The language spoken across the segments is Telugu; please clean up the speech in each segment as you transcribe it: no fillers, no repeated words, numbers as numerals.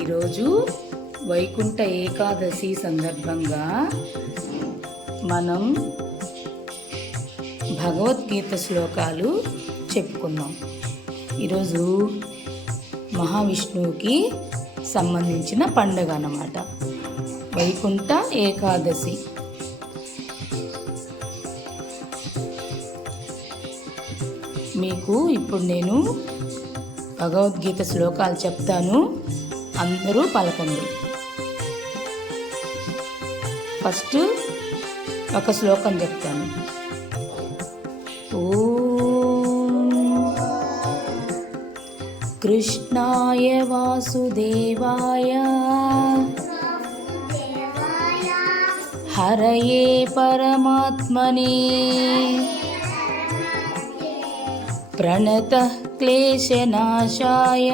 ఈరోజు వైకుంఠ ఏకాదశి సందర్భంగా మనం భగవద్గీత శ్లోకాలు చెప్పుకుందాం. ఈరోజు మహావిష్ణువుకి సంబంధించిన పండుగ అన్నమాట, వైకుంఠ ఏకాదశి. మీకు ఇప్పుడు నేను భగవద్గీత శ్లోకాలు చెప్తాను, అందరూ పలకండి. ఫస్ట్ ఒక శ్లోకం చెప్తాను. ఓం కృష్ణాయ వాసుదేవాయ హరయే పరమాత్మనే ప్రణతః క్లేశనాశాయ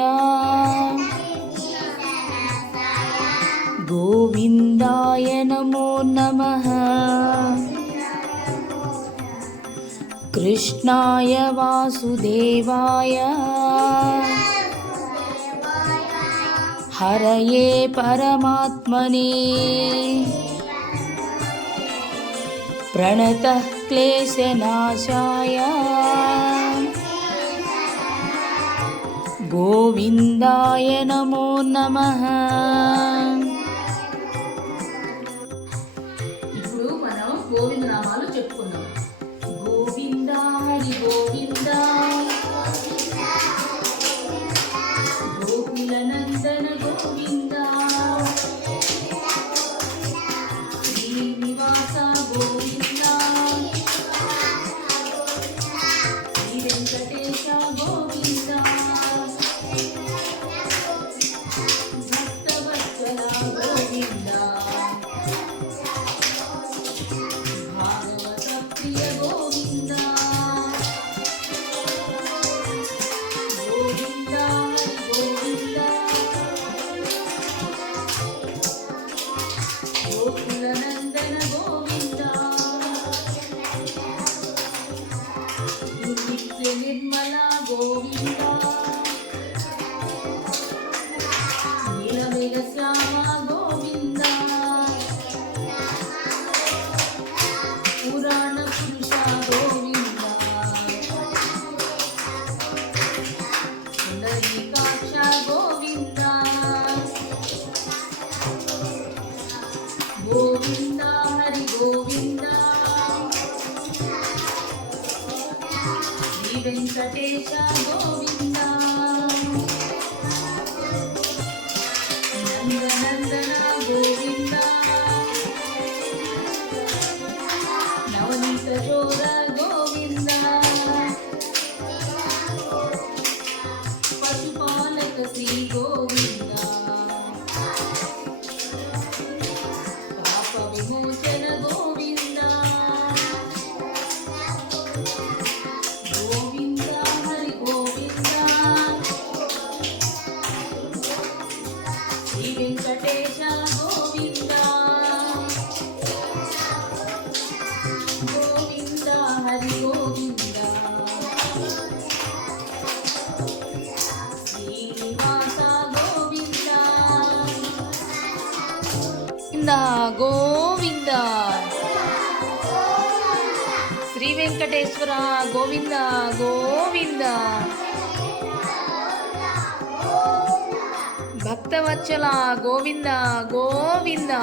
గోవిందాయ నమో నమః. కృష్ణాయ వాసుదేవాయ హరయే పరమాత్మనే ప్రణతః క్లేశనాశాయ గోవిందాయ నమో నమః. ఇప్పుడు మనం గోవింద నామాలు చెప్పుకుందాం. గోవింద హరి గోవింద, గోకుల నందన గోవింద, శ్రీనివాస గోవింద, శ్రీ వెంకటేశ గోవింద, భక్తవత్సల గోవింద, భాగవత ప్రియ గోవింద, గోవింద హరి గోవింద, గోకుల నందన గోవింద, నిత్య నిర్మల గోవింద, నీలమేఘ శ్యామ గోవింద, పురాణ పురుష గోవింద, పుండరీకాక్ష గోవింద, గోవింద హరి గోవింద, శ్రీ వెంకటేశ గోవింద, నందనందన గోవింద, నవనీత చోర గోవింద, పశుపాలక శ్రీ గోవింద, పాప విమోచన గోవింద, గోవింద హరి గోవింద, శ్రీ వెంకటేశ గోవింద, గోవింద హరి గోవింద, శ్రీనివాస గోవింద, గోవింద, శ్రీ వెంకటేశ్వర గోవింద గోవింద, భక్తవత్సల గోవింద గోవింద,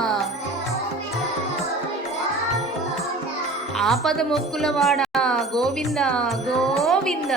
ఆపద మొక్కులవాడ గోవింద గోవింద,